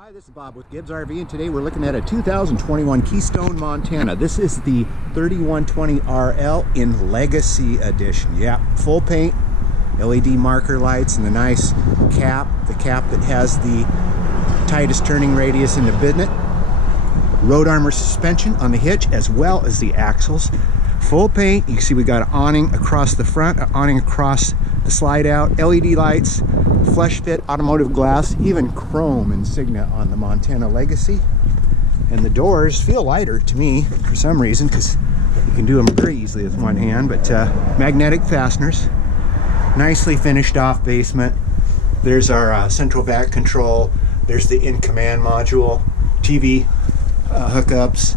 Hi, this is Bob with Gibbs RV, and today we're looking at a 2021 Keystone Montana. This is the 3120RL in Legacy Edition. Yeah, full paint, LED marker lights, and the nice cap. The cap that has the tightest turning radius in the Dinette. Road armor suspension on the hitch as well as the axles. Full paint. You can see we got an awning across the front, an awning across the slide out, LED lights, flush fit automotive glass, even chrome insignia on the Montana Legacy. And the doors feel lighter to me for some reason because you can do them very easily with one hand, but magnetic fasteners. Nicely finished off basement. There's our central vac control. There's the in-command module, TV hookups,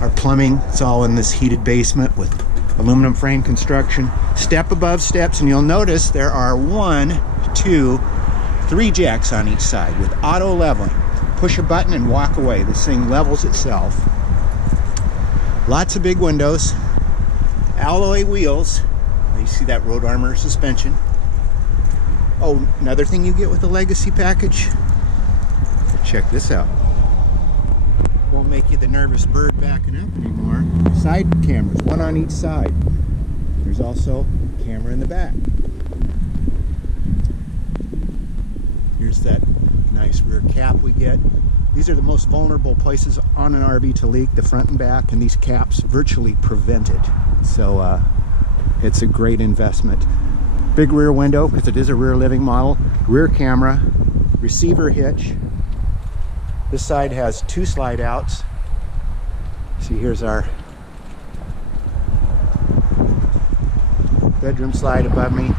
our plumbing. It's all in this heated basement with aluminum frame construction. Step above steps, and you'll notice there are 1, 2, 3 jacks on each side with auto leveling. Push a button and walk away. This thing levels itself. Lots of big windows, alloy wheels. You see that road armor suspension. Oh, another thing you get with the Legacy package. Check this out. Won't make you the nervous bird backing up anymore. Side cameras, one on each side. There's also a camera in the back. Here's that nice rear cap we get. These are the most vulnerable places on an RV to leak, the front and back, and these caps virtually prevent it. So it's a great investment. Big rear window because it is a rear living model. Rear camera, receiver hitch. This side has 2 slide outs. See, here's our bedroom slide above me.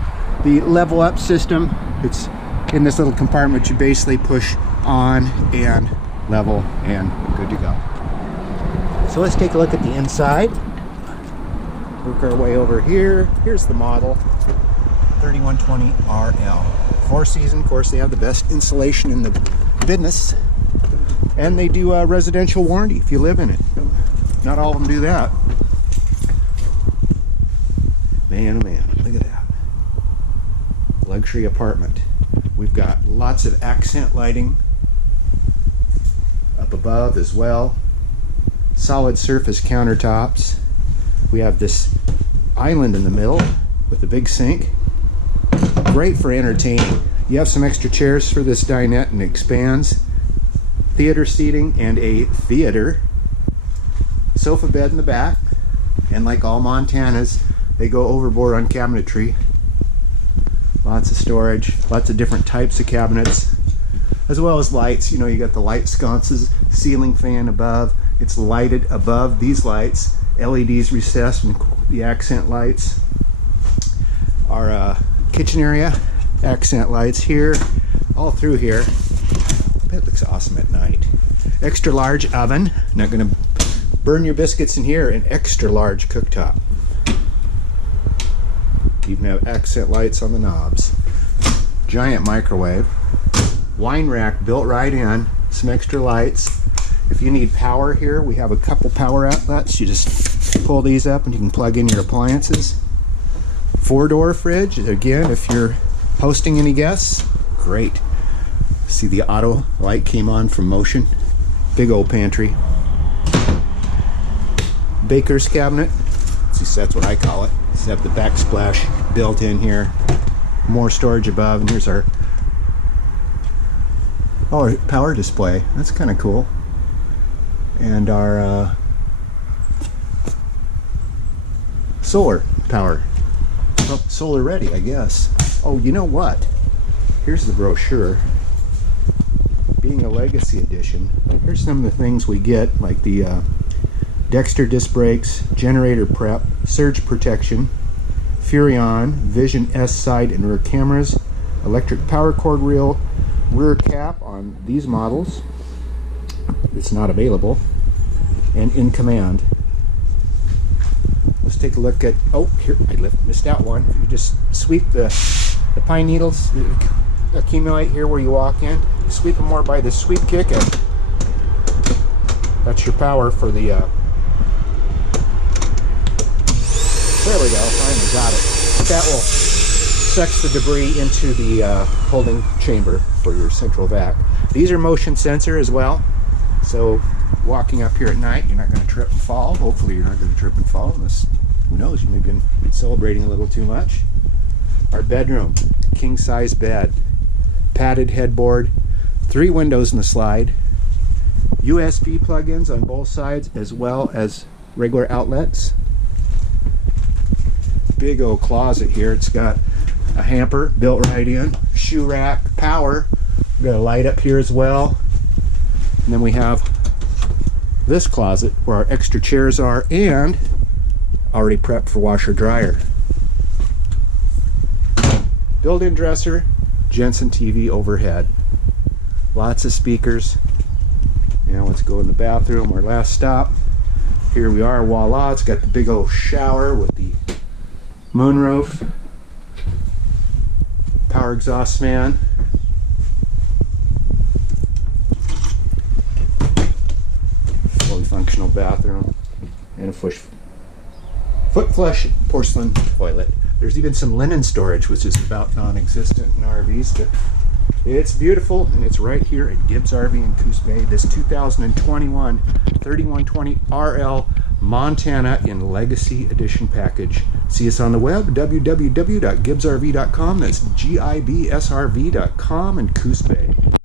The level up system, it's in this little compartment. You basically push on and level and good to go. So let's take a look at the inside. Work our way over here. Here's the model 3120RL. 4-season, of course, they have the best insulation in the business. And they do a residential warranty if you live in it. Not all of them do that. Man, oh man, look at that. Luxury apartment. We've got lots of accent lighting up above as well. Solid surface countertops. We have this island in the middle with a big sink. Great for entertaining. You have some extra chairs for this dinette and it expands. Theater seating and a theater. Sofa bed in the back. And like all Montanas, they go overboard on cabinetry. Lots of storage, lots of different types of cabinets, as well as lights. You know, you got the light sconces, ceiling fan above. It's lighted above these lights. LEDs recessed and the accent lights. Our kitchen area, accent lights here, all through here. It looks awesome at night. Extra large oven. Not going to burn your biscuits in here. An extra large cooktop. Even have accent lights on the knobs. Giant microwave. Wine rack built right in. Some extra lights. If you need power here, we have a couple power outlets. You just pull these up and you can plug in your appliances. 4-door fridge. Again, if you're hosting any guests, great. See, the auto light came on from motion. Big old pantry. Baker's cabinet. See, that's what I call it. Except the backsplash built in here. More storage above, and here's our power display. That's kind of cool. And our solar power. Well, solar ready, I guess. Oh, you know what? Here's the brochure. Being a Legacy edition, here's some of the things we get, like the Dexter disc brakes, generator prep, surge protection, Furrion, Vision S side and rear cameras, electric power cord reel, rear cap on these models. It's not available, and in command. Let's take a look at, oh, here, I missed out one. You just sweep the pine needles accumulate here where you walk in. You sweep them more by the sweep kick, and that's your power for the there we go, finally got it. That will suck the debris into the holding chamber for your central vac. These are motion sensor as well, so walking up here at night, you're not going to trip and fall. Hopefully you're not going to trip and fall, unless, who knows, you may have been celebrating a little too much. Our bedroom, king size bed, padded headboard, 3 windows in the slide, USB plug-ins on both sides as well as regular outlets. Big old closet here. It's got a hamper built right in, shoe rack, power. We've got a light up here as well. And then we have this closet where our extra chairs are, and already prepped for washer dryer. Built-in dresser, Jensen TV overhead. Lots of speakers. Now let's go in the bathroom, our last stop. Here we are, voila. It's got the big old shower with the moonroof, power exhaust fan, fully functional bathroom, and a foot flush porcelain toilet. There's even some linen storage, which is about non-existent in RVs, but it's beautiful, and it's right here at Gibbs RV in Coos Bay. This 2021 3120 RL Montana in Legacy Edition package. See us on the web, www.gibbsrv.com. That's GIBSRV.com in Coos Bay.